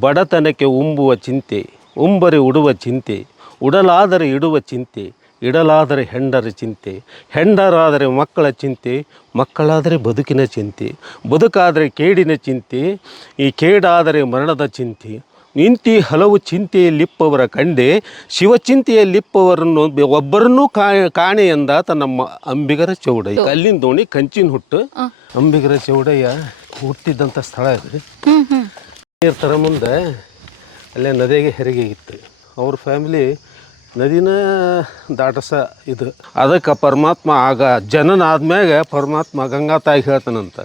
ಬಡತನಕ್ಕೆ ಉಂಬುವ ಚಿಂತೆ ಉಂಬರಿ ಉಡುವ ಚಿಂತೆ ಉಡಲಾದರೆ ಇಡುವ ಚಿಂತೆ ಇಡಲಾದರೆ ಹೆಂಡರ ಚಿಂತೆ ಹೆಂಡರಾದರೆ ಮಕ್ಕಳ ಚಿಂತೆ ಮಕ್ಕಳಾದರೆ ಬದುಕಿನ ಚಿಂತೆ ಬದುಕಾದರೆ ಕೇಡಿನ ಚಿಂತೆ ಈ ಕೇಡಾದರೆ ಮರಣದ ಚಿಂತೆ. ಇಂತಿ ಹಲವು ಚಿಂತೆಯಲ್ಲಿಪ್ಪವರ ಕಂಡೆ ಶಿವಚಿಂತೆಯಲ್ಲಿಪ್ಪವರನ್ನು ಒಬ್ಬರನ್ನೂ ಕಾಣೆ ಎಂದ ತನ್ನ ಮ ಅಂಬಿಗರ ಚೌಡಯ್ಯ. ಕಲ್ಲಿನ ದೋಣಿ ಕಂಚಿನ ಹುಟ್ಟು. ಅಂಬಿಗರ ಚೌಡಯ್ಯ ಹುಟ್ಟಿದ್ದಂಥ ಸ್ಥಳ ಇದೆ. ತರ ಮುಂದೆ ಅಲ್ಲೇ ನದಿಗೆ ಹೆರಿಗೆ ಇತ್ತು. ಅವ್ರ ಫ್ಯಾಮಿಲಿ ನದಿನ ದಾಟಸ ಇದು. ಅದಕ್ಕೆ ಪರಮಾತ್ಮ ಆಗ ಜನನ ಆದ್ಮ್ಯಾಗ ಪರಮಾತ್ಮ ಗಂಗಾ ತಾಯಿ ಹೇಳ್ತಾನಂತ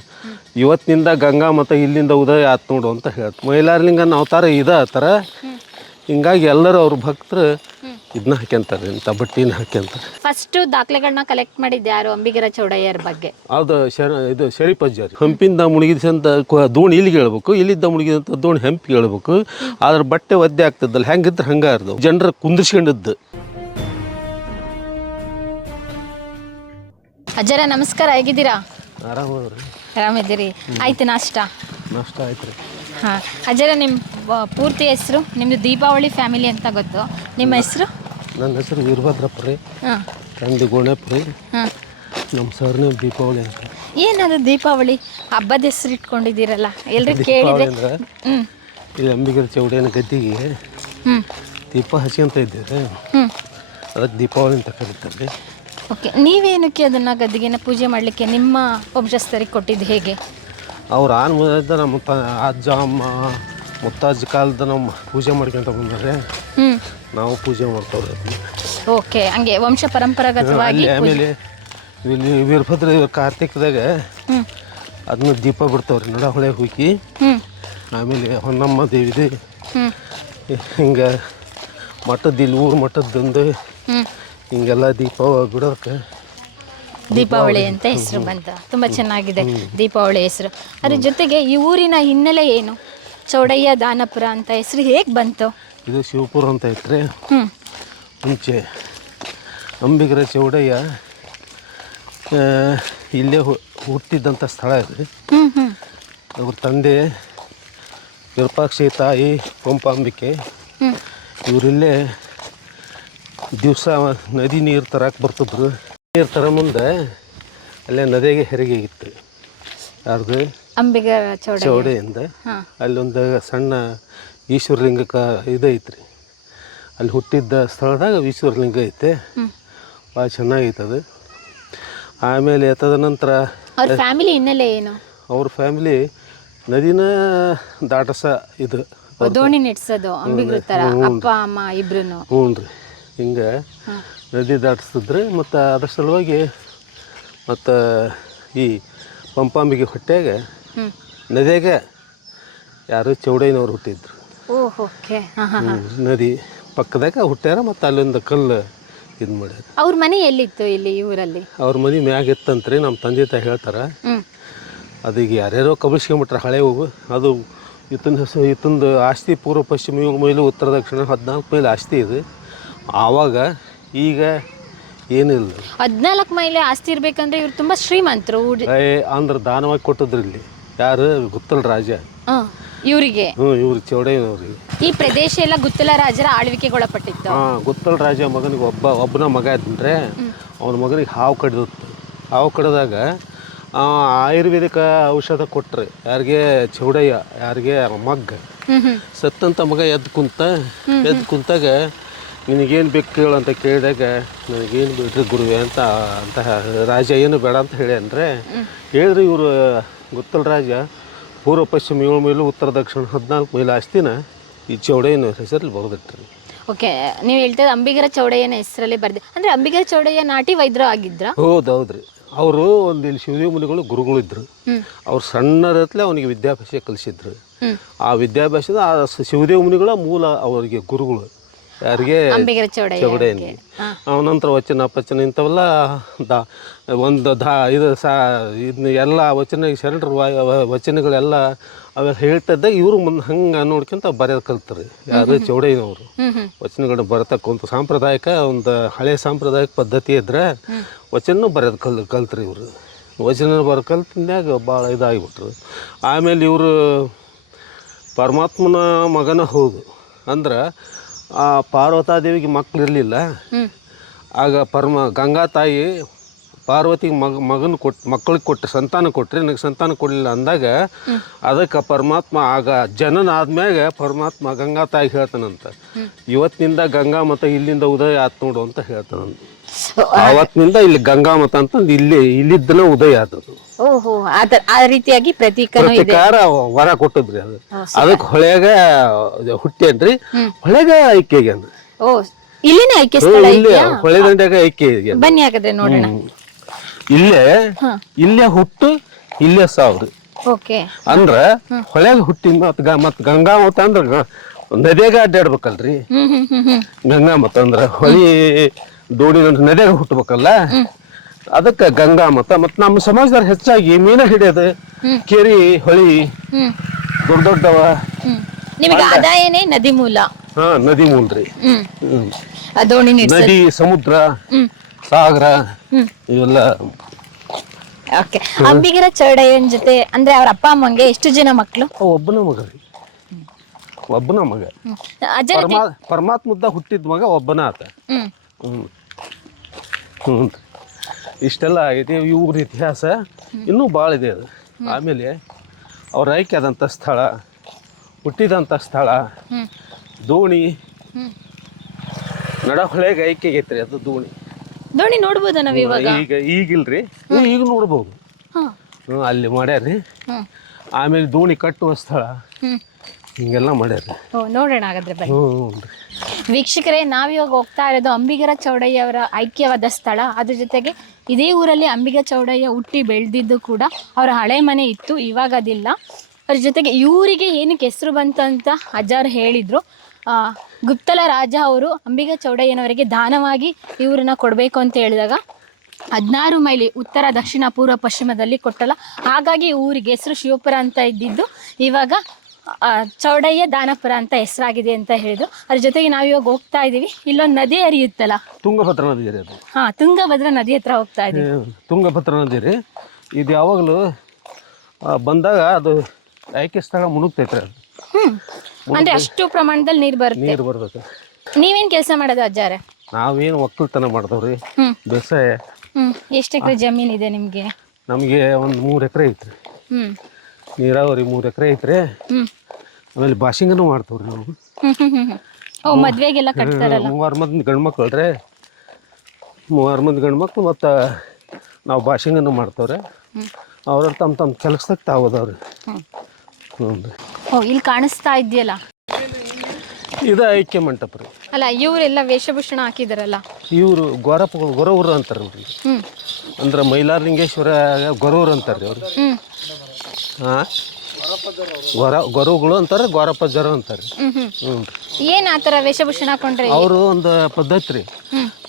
ಇವತ್ತಿನಿಂದ ಗಂಗಾ ಮತ ಇಲ್ಲಿಂದ ಉದಯ ಆತ್ ನೋಡು ಅಂತ ಹೇಳ್ತ ಮೈಲಾರಲಿಂಗನ ಅವತಾರ ಇದ ಆ ಹಿಂಗಾಗಿ ಎಲ್ಲರೂ ಅವ್ರ ಭಕ್ತರು ಇದನ್ನ ಹಾಕ್ಯಂತಾರೆ ಇಂಥ ಬಟ್ಟಿನ ಹಾಕ್ಯಂತಾರೆ ಫಸ್ಟ್ ದಾಖಲೆಗಳನ್ನ ಕಲೆಕ್ಟ್ ಮಾಡಿದ್ದು ಯಾರು? ಅಂಬಿಗರ ಚೌಡಯ್ಯರ ಬಗ್ಗೆ. ಅದು ಶರ ಇದು ಶರೀಪಜ್ಜಾರಿ ಹಂಪಿಂದ ಮುಳುಗಿದಂಥ ಕ- ದೋಣಿ ಇಲ್ಲಿಗೆ ಹೇಳ್ಬೇಕು. ಇಲ್ಲಿದ್ದ ಮುಳುಗಿದಂಥ ದೋಣಿ ಹಂಪಿ ಹೇಳ್ಬೇಕು. ಆದ್ರೆ ಬಟ್ಟೆ ಒದ್ದೆ ಆಗ್ತದಲ್ಲ ಹೆಂಗಿದ್ರೆ ಹಂಗೆ ಜನರ ಕುಂದಿರ್ಸ್ಕೊಂಡಿದ್ದು. ಅಜ್ಜರ ನಮಸ್ಕಾರ. ಹೇಗಿದ್ದೀರಾ? ಆರಾಮ ಆರಾಮಿದ್ದೀರಿ. ಆಯ್ತು ನಾಷ್ಟ. ನಾಷ್ಟ ಆಯ್ತು ರೀ. ಹಾಂ. ಅಜ್ಜರ ನಿಮ್ಮ ಪೂರ್ತಿ ಹೆಸರು ನಿಮ್ಮದು ದೀಪಾವಳಿ ಫ್ಯಾಮಿಲಿ ಅಂತ ಗೊತ್ತು. ನಿಮ್ಮ ಹೆಸರು? ನನ್ನ ಹೆಸರು ವೀರಭದ್ರಪ್ಪ ರೀ ಹಾಂ. ತಂದೆ ಗುಣಪ್ಪ ರೀ ಹಾಂ. ನಮ್ಮ ಸರ್ನೇ ದೀಪಾವಳಿ ಅಂತ. ಏನದು ದೀಪಾವಳಿ? ಹಬ್ಬದ ಹೆಸರು ಇಟ್ಕೊಂಡಿದ್ದೀರಲ್ಲ ಎಲ್ಲರೂ ಕೇಳಿದ್ರೆ? ಅಂದ್ರೆ ಹ್ಞೂ ಇದು ಅಂಬಿಗರ ಚೌಡಿನ ಗದ್ದಿಗೆ ಹ್ಞೂ ದೀಪ ಹಚ್ಕೊಂತ ಇದ್ದೇವೆ. ಹ್ಞೂ ಅದಕ್ಕೆ ದೀಪಾವಳಿ ಅಂತ ಕರೀತಾರೆ ರೀ ಓಕೆ ನೀವೇನಕ್ಕೆ ಅದನ್ನು ಗದ್ದಿಗೆನ ಪೂಜೆ ಮಾಡಲಿಕ್ಕೆ ನಿಮ್ಮ ವಂಶಸ್ಥರಿಗೆ ಕೊಟ್ಟಿದ್ದು ಹೇಗೆ? ಅವ್ರು ಆನ್ ಮುಂದೆ ನಮ್ಮ ಮುತ್ತ ಅಜ್ಜ ಅಮ್ಮ ಮುತ್ತಾಜ್ಜ ಕಾಲದ ನಮ್ಮ ಪೂಜೆ ಮಾಡ್ಕೊಂತ ಬಂದ್ರೆ. ನಾವು ಪೂಜೆ ಮಾಡ್ತವ್ರೆ ಓಕೆ ಹಂಗೆ ವಂಶ ಪರಂಪರಾಗತವಾಗಿ ಆಮೇಲೆ ಇಲ್ಲಿ ವೀರಭದ್ರ ಕಾರ್ತಿಕದಾಗ ಅದನ್ನ ದೀಪ ಬಿಡ್ತಾವ್ರಿ ನಡ ಹೊಳೆ ಹೋಗಿ ಹ್ಞೂ ಆಮೇಲೆ ಹೊನ್ನಮ್ಮ ದೇವಿದೆ. ಹಿಂಗೆ ಮಠದ ಇಲ್ಲಿ ಊರು ಮಠದ್ದಂದು ಹಿಂಗೆಲ್ಲ ದೀಪ ಬಿಡೋಕೆ ದೀಪಾವಳಿ ಅಂತ ಹೆಸರು ಬಂತು. ತುಂಬ ಚೆನ್ನಾಗಿದೆ ದೀಪಾವಳಿ ಹೆಸರು. ಅದ್ರ ಜೊತೆಗೆ ಈ ಊರಿನ ಹಿನ್ನೆಲೆ ಏನು? ಚೌಡಯ್ಯ ದಾನಪುರ ಅಂತ ಹೆಸರು ಹೇಗೆ ಬಂತು? ಇದು ಶಿವಪುರ ಅಂತ ಐತ್ರಿ ಮುಂಚೆ ಅಂಬಿಗರ ಚೌಡಯ್ಯ ಇಲ್ಲೇ ಹುಟ್ಟಿದ್ದಂಥ ಸ್ಥಳ ಇದೆ. ಅವ್ರ ತಂದೆ ವಿರೂಪಾಕ್ಷಿ ತಾಯಿ ಪಂಪಾಂಬಿಕೆ. ಇವರಿಲ್ಲೇ ದಿವಸ ನದಿ ನೀರು ತರಕ್ಕೆ ಬರ್ತಿದ್ರು. ನೀರು ತರ ಮುಂದೆ ಅಲ್ಲೇ ನದಿಗೆ ಹೆರಿಗೆ ಇತ್ತು. ಯಾರ್ದು ಅಂಬಿಗ ಚೌಡೆಯಿಂದ ಅಲ್ಲೊಂದು ಸಣ್ಣ ಈಶ್ವರಲಿಂಗಕ್ಕೆ ಇದೈತ್ರಿ ಅಲ್ಲಿ ಹುಟ್ಟಿದ್ದ ಸ್ಥಳದಾಗ ಈಶ್ವರಲಿಂಗ ಐತೆ. ಭಾಳ ಚೆನ್ನಾಗೈತೆ ಅದು. ಆಮೇಲೆ ಎತ್ತದ ನಂತರ ಅವ್ರ ಫ್ಯಾಮಿಲಿ ಹಿನ್ನೆಲೆ ಏನು? ಅವ್ರ ಫ್ಯಾಮಿಲಿ ನದಿನ ದಾಟಸ ಇದು. ದೋಣಿ ಅಂಬಿಗ್ರ ಥರ ಅಪ್ಪ ಅಮ್ಮ ಇಬ್ರು ಹ್ಞೂ ರೀ ಹಿಂಗೆ ನದಿ ದಾಟಿಸಿದ್ರೆ ಮತ್ತು ಅದ್ರ ಸಲುವಾಗಿ ಮತ್ತು ಈ ಪಂಪಾಂಬಿಗೆ ಹೊಟ್ಟೆಗೆ ನದಿಯಾಗ ಯಾರು ಚೌಡಯ್ಯನವ್ರು ಹುಟ್ಟಿದ್ರು. ನದಿ ಪಕ್ಕದಾಗ ಹುಟ್ಟ್ಯಾರ ಮತ್ತು ಅಲ್ಲಿಂದ ಕಲ್ಲು ಇದು ಮಾಡ್ಯಾರ. ಅವ್ರ ಮನೆ ಎಲ್ಲಿತ್ತು ಇಲ್ಲಿ ಊರಲ್ಲಿ? ಅವ್ರ ಮನೆ ಮ್ಯಾಗ ಇತ್ತಂತ್ರಿ ನಮ್ಮ ತಂದೆ ತಾಯಿ ಹೇಳ್ತಾರೆ. ಅದು ಅದೀಗ ಯಾರ್ಯಾರೋ ಕಬಳಿಸ್ಕೊಂಬಿಟ್ರೆ ಹಳೆ ಹೋಗು. ಅದು ಇತನ ಹೆಸರು ಇತಂದು ಆಸ್ತಿ ಪೂರ್ವ ಪಶ್ಚಿಮ ಯುಗ ಮೈಲು ಉತ್ತರ ದಕ್ಷಿಣ ಹದಿನಾಲ್ಕು ಮೈಲು ಆಸ್ತಿ ಇದೆ. ಆವಾಗ ಈಗ ಏನಿಲ್ಲ. ಹದಿನಾಲ್ಕು ಮೈಲಿ ಆಸ್ತಿ ಇರ್ಬೇಕಂದ್ರೆ ಇವ್ರು ತುಂಬಾ ಶ್ರೀಮಂತರು ಅಂದ್ರೆ ದಾನವಾಗಿ ಕೊಟ್ಟಿದ್ರು ಇಲ್ಲಿ. ಯಾರು? ಗೊತ್ತಲ್ಲ ರಾಜ. ಇವರಿಗೆ. ಹ್ಞೂ ಇವ್ರು ಚೌಡಯ್ಯನವ್ರಿಗೆ ಈ ಪ್ರದೇಶ ಎಲ್ಲ ಗುತ್ತಲ ರಾಜರ ಆಳ್ವಿಕೆಗೊಳಪಟ್ಟಿತ್ತು. ಹಾಂ ಗುತ್ತಲ ರಾಜ ಮಗನಿಗೆ ಒಬ್ಬ ಒಬ್ಬನ ಮಗ ಇದ್ರೆ ಅವನ ಮಗನಿಗೆ ಹಾವು ಕಡಿದಿತ್ತು. ಹಾವು ಕಡಿದಾಗ ಆ, ಆಯುರ್ವೇದಿಕ ಔಷಧ ಕೊಟ್ರೆ. ಯಾರಿಗೆ? ಚೌಡಯ್ಯ ಯಾರಿಗೆ? ಮಗ್ಗ. ಸತ್ತಂತ ಮಗ ಎದ್ದು ಕುಂತ ಎದ್ದು ಕುಂತಾಗ ನಿನಗೇನು ಬೇಕು ಕೇಳು ಅಂತ ಕೇಳಿದಾಗ ನನಗೇನು ಬಿಡ್ರಿ ಗುರುವೆ ಅಂತ ಅಂತ ರಾಜ ಏನು ಬೇಡ ಅಂತ ಹೇಳಿ ಅಂದರೆ ಹೇಳಿದ್ರೆ ಇವರು ಗೊತ್ತಲ್ಲ ರಾಜ ಪೂರ್ವ ಪಶ್ಚಿಮ ಏಳು ಮೈಲು ಉತ್ತರ ದಕ್ಷಿಣ ಹದಿನಾಲ್ಕು ಮೈಲು ಆಸ್ತಿನ ಈ ಚೌಡಯ್ಯನ ಹೆಸರಲ್ಲಿ ಬರೆದಿಟ್ರಿ. ಓಕೆ ನೀವು ಹೇಳ್ತಾ ಅಂಬಿಗರ ಚೌಡಯ್ಯನ ಹೆಸರಲ್ಲಿ ಬರ್ದೆ ಅಂದರೆ ಅಂಬಿಗರ ಚೌಡಯ್ಯ ನಾಟಿ ವೈದ್ಯರು ಆಗಿದ್ರ? ಹೌದು ಹೌದ್ರಿ ಅವರು ಒಂದು ಇಲ್ಲಿ ಶಿವದೇವ ಮುನಿಗಳು ಗುರುಗಳು ಇದ್ರು. ಹ್ಮ್. ಅವ್ರು ಸಣ್ಣರತ್ಲೆ ಅವನಿಗೆ ವಿದ್ಯಾಭ್ಯಾಸ ಕಲಿಸಿದ್ರು. ಆ ವಿದ್ಯಾಭ್ಯಾಸದ ಆ ಶಿವದೇವ ಮುನಿಗಳ ಮೂಲ ಅವರಿಗೆ ಗುರುಗಳು. ಯಾರಿಗೆ ಚೌಡಯ್ಯನಿಗೆ. ಅವನಂತರ ವಚನ ಪಚನ ಇಂಥವೆಲ್ಲ ದಾ ಒಂದು ದ ಇದು ಸಾ ಇದ್ನ ಎಲ್ಲ ವಚನ ಶರಣರು ವಚನಗಳೆಲ್ಲ ಅವೆಲ್ಲ ಹೇಳ್ತಿದ್ದಾಗ ಇವರು ಮುಂದೆ ಹಂಗೆ ನೋಡ್ಕೊಂತ ಬರೆಯೋದು ಕಲ್ತಾರೆ. ಯಾರು ಚೌಡಯ್ಯನವರು. ವಚನಗಳನ್ನ ಬರತಕ್ಕಂಥ ಸಾಂಪ್ರದಾಯಿಕ ಒಂದು ಹಳೆ ಸಾಂಪ್ರದಾಯಿಕ ಪದ್ಧತಿ ಇದ್ರೆ ವಚನ ಬರೆಯೋದು ಕಲ್ ಕಲ್ತ್ರಿ ಇವರು. ವಚನ ಬರ ಕಲ್ತಿನ್ಯಾಗ ಭಾಳ ಇದಾಗಿಬಿಟ್ರು. ಆಮೇಲೆ ಇವರು ಪರಮಾತ್ಮನ ಮಗನ ಹೌದು ಅಂದ್ರೆ ಆ ಪಾರ್ವತಾದೇವಿಗೆ ಮಕ್ಕಳು ಇರಲಿಲ್ಲ. ಆಗ ಪರಮ ಗಂಗಾ ತಾಯಿ ಪಾರ್ವತಿಗೆ ಮಗ ಮಗನ ಕೊಟ್ಟು ಮಕ್ಕಳಿಗೆ ಕೊಟ್ಟು ಸಂತಾನ ಕೊಟ್ಟರೆ ನನಗೆ ಸಂತಾನ ಕೊಡಲಿಲ್ಲ ಅಂದಾಗ ಅದಕ್ಕೆ ಪರಮಾತ್ಮ ಆಗ ಜನನ ಆದ್ಮ್ಯಾಗ ಪರಮಾತ್ಮ ಗಂಗಾ ತಾಯಿ ಹೇಳ್ತಾನಂತ. ಇವತ್ತಿನಿಂದ ಗಂಗಾ ಮತ ಇಲ್ಲಿಂದ ಉದಯ ಆತ್ ನೋಡು ಅಂತ ಹೇಳ್ತಾನಂತ. ಆವತ್ತಿನಿಂದ ಇಲ್ಲಿ ಗಂಗಾ ಮತ ಅಂತಂದು ಇಲ್ಲಿ ಇಲ್ಲಿದ್ದನ ಉದಯ ಆದದ್ದು. ಓಹೋ ಆ ಆ ರೀತಿಯಾಗಿ ಪ್ರತೀಕನೂ ಇದೆ. ಪ್ರತಿಕಾರ ವರ ಕೊಟ್ಟದ್ರಿ ಅದು. ಅದಕ್ಕೆ ಹೊಳೆಗ ಹುಟ್ಟೇನ್ರಿ ಹೊಳೆಗ ಐಕ್ಯ ಆಗ್ಯಾನ ಓ ಇಲ್ಲಿನ ಸ್ಥಳ ಇಲ್ಲಿ ಇದೆಯಾ? ಐಕ್ಯ ಬನ್ನಿ ಹಾಗಾದ್ರೆ ನೋಡೋಣ. ಇಲ್ಲೇ ಇಲ್ಲೇ ಹುಟ್ಟು ಇಲ್ಲೇ ಸಾವ್ರಿ. ಓಕೆ. ಅಂದ್ರ ಹೊಳೆಗ ಹುಟ್ಟಿ ಮತ್ ಗ ಮತ್ ಗಂಗಾಮತ ಅಂದ್ರ ಗ- ನದಿಯಾಗ ಅಡ್ಡಾಡ್ಬೇಕಲ್ರಿ. ಹ್ಮ್ ಹ್ಮ್ ಹ್ಮ್ ಹ್ಮ್. ಗಂಗಾಮತ ಅಂದ್ರ ಹೊಳಿ ದೋಣಿ ನದಿಯಾಗ ಹುಟ್ಟಬೇಕಲ್ಲ? ಅದಕ್ಕ ಗಂಗಾಮತ ಮತ್. ನಮ್ಮ ಸಮಾಜದಾಗ ಹೆಚ್ಚಾಗಿ ಮೀನ ಹಿಡಿಯೋದು ಕೆರಿ ಹೊಳಿ ದೊಡ್ಡ ದೊಡ್ಡವ. ನಿಮಗೆ ಆದಾಯನೇ ನದಿ ಮೂಲ. ಹಾ ನದಿ ಮೂಲ ರೀ. ದೋಣಿ ನದಿ ಸಮುದ್ರ ಸಾಗರ ಇವೆಲ್ಲ. ಓಕೆ. ಅಂಬಿಗರ ಚೌಡಯ್ಯನ ಜೊತೆ ಅಂದ್ರೆ ಅವ್ರ ಅಪ್ಪ ಅಮ್ಮಂಗೆ ಎಷ್ಟು ಜನ ಮಕ್ಕಳು ಒಬ್ಬನ ಮಗ ರೀ. ಒಬ್ಬನ ಮಗ. ಪರಮಾತ್ಮದ ಹುಟ್ಟಿದ ಮಗ ಒಬ್ಬನ ಆತ. ಹ್ಮ್. ಹ್ಞೂ ಇಷ್ಟೆಲ್ಲ ಆಗೈತಿ ಇವ್ರ ಇತಿಹಾಸ. ಇನ್ನೂ ಭಾಳ ಇದೆ ಅದು. ಆಮೇಲೆ ಅವ್ರ ಆಯ್ಕೆ ಆದಂಥ ಸ್ಥಳ ಹುಟ್ಟಿದಂಥ ಸ್ಥಳ ದೋಣಿ. ನಡಹೊಳೆಗೆ ನಡ ಹೊಳೆಗೆ ಆಯ್ಕೆ ಆಗೈತ್ರಿ ಅದು ದೋಣಿ. ದೋಣಿ ನೋಡ್ಬೋದ ನಾವು ಇವಾಗ? ಈಗ ಈಗಿಲ್ರಿ. ಈಗ ನೋಡ್ಬೋದು. ಅಲ್ಲಿ ಮಾಡ್ಯಾರ್ರಿ. ಆಮೇಲೆ ದೋಣಿ ಕಟ್ಟುವ ಸ್ಥಳ. ಹಿಂಗೆಲ್ಲ ಮಾಡ್ಯಾರ ಓ ನೋಡೋಣ ಹಾಗಾದ್ರೆ ಬನ್ನಿ. ಹ್ಞೂ ವೀಕ್ಷಕರೇ ನಾವಿವಾಗ ಹೋಗ್ತಾ ಇರೋದು ಅಂಬಿಗರ ಚೌಡಯ್ಯ ಅವರ ಐಕ್ಯವಾದ ಸ್ಥಳ. ಅದ್ರ ಜೊತೆಗೆ ಇದೇ ಊರಲ್ಲಿ ಅಂಬಿಗ ಚೌಡಯ್ಯ ಹುಟ್ಟಿ ಬೆಳೆದಿದ್ದು ಕೂಡ ಅವರ ಹಳೆ ಮನೆ ಇತ್ತು ಇವಾಗ ಅದಿಲ್ಲ. ಅದ್ರ ಜೊತೆಗೆ ಇವರಿಗೆ ಏನಕ್ಕೆ ಹೆಸರು ಬಂತು ಅಂತ ಅಜ್ಜಾರು ಹೇಳಿದರು. ಗುಪ್ತಲ ರಾಜ ಅವರು ಅಂಬಿಗ ಚೌಡಯ್ಯನವರಿಗೆ ದಾನವಾಗಿ ಇವರನ್ನ ಕೊಡಬೇಕು ಅಂತ ಹೇಳಿದಾಗ ಹದಿನಾರು ಮೈಲಿ ಉತ್ತರ ದಕ್ಷಿಣ ಪೂರ್ವ ಪಶ್ಚಿಮದಲ್ಲಿ ಕೊಟ್ಟಲ್ಲ. ಹಾಗಾಗಿ ಊರಿಗೆ ಹೆಸರು ಶಿವಪುರ ಅಂತ ಇದ್ದಿದ್ದು. ಇವಾಗ ಚೌಡಯ್ಯ ದಾನಪುರ ಅಂತ ಹೆಸರಾಗಿದೆ ಅಂತ ಹೇಳಿದ್ರು. ಅದ್ರ ಜೊತೆಗೆ ನಾವು ಇವಾಗ ಹೋಗ್ತಾ ಇದೀವಿ. ಇಲ್ಲೊಂದು ನದಿ ಹರಿಯುತ್ತಲ್ಲ? ತುಂಗಭದ್ರ ನದಿ ರೀ ಅದು. ಹಾ ತುಂಗಭದ್ರಾ ನದಿ ಹತ್ರ ಹೋಗ್ತಾ ಇದೀವಿ. ತುಂಗಭದ್ರ ನದಿ ರೀ. ಇದು ಯಾವಾಗಲೂ ಬಂದಾಗ ಅದು ಆಯ್ಕೆ ಸ್ಥಳ ಮುಳುಗ್ತೈತ್ರಿ ಅದು. ಹ್ಮ್ ಅಂದ್ರೆ ಅಷ್ಟು ಪ್ರಮಾಣದಲ್ಲಿ ನೀರು ಬರುತ್ತೆ. ನೀರು ಬರ್ಬೇಕು. ನೀವೇನ್ ಕೆಲಸ ಮಾಡೋದು ಅಜ್ಜಾರೆ? ನಾವೇನು ಒಕ್ಕಲ್ತನ ಮಾಡಿದವ್ರಿ. ಹ್ಮ್. ಬೇಸಾಯ. ಹ್ಮ್ ಎಷ್ಟು ಎಕರೆ ಜಮೀನ್ ಇದೆ ನಿಮ್ಗೆ? ನಮಗೆ ಒಂದು ಮೂರು ಎಕರೆ ಐತ್ರಿ. ಹ್ಮ್. ನೀರಾವರಿ ಮೂರು ಎಕರೆ ಐತ್ರಿ. ಹ್ಮ್. ಆಮೇಲೆ ಭಾಷಿಂಗನು ಮಾಡ್ತವ್ರಿ ನಾವು. ಓ ಮದ್ವೆಗೆಲ್ಲ ಕಟ್ತಾರಲ್ಲ? ಮೂವಾರು ಮಂದಿ ಗಂಡು ಮಕ್ಕಳು ರೀ ಮೂವಾರು ಮಂದಿ ಗಂಡು ಮಕ್ಳು ಮತ್ತು ನಾವು ಭಾಷೆಂಗನ್ನು ಮಾಡ್ತವ್ರೆ. ಅವ್ರವ್ರು ತಮ್ಮ ತಮ್ಮ ಕೆಲಸಕ್ಕೆ ತಾವು ಅದಾವ್ರಿ. ಹ್ಞೂ ರೀ. ಓ ಇಲ್ಲಿ ಕಾಣಿಸ್ತಾ ಇದೆಯಲ್ಲ? ಇದು ಐಕ್ಯ ಮಂಟಪ ರೀ. ಅಲ್ಲ ಇವರೆಲ್ಲ ವೇಷಭೂಷಣ ಹಾಕಿದಾರಲ್ಲ? ಇವರು ಗೊರಪ ಗೊರವರು ಅಂತಾರೆ ಅವ್ರಿ ಹ್ಮ್. ಅಂದ್ರೆ ಮೈಲಾರಲಿಂಗೇಶ್ವರ ಗೊರವರು ಅಂತಾರೆ ರೀ ಅವರು. ಹಾಂ ಗೊರ ಗೊರವುಗಳು ಅಂತಾರೆ ಗೊರಪ್ಪ ಜರ ಅಂತಾರೆ ಹ್ಞೂ ಏನ್ ಆತರ ವೇಷಭೂಷಣ ಹಾಕೊಂಡ್ರೆ? ಅವರು ಒಂದು ಪದ್ಧತಿ ರೀ.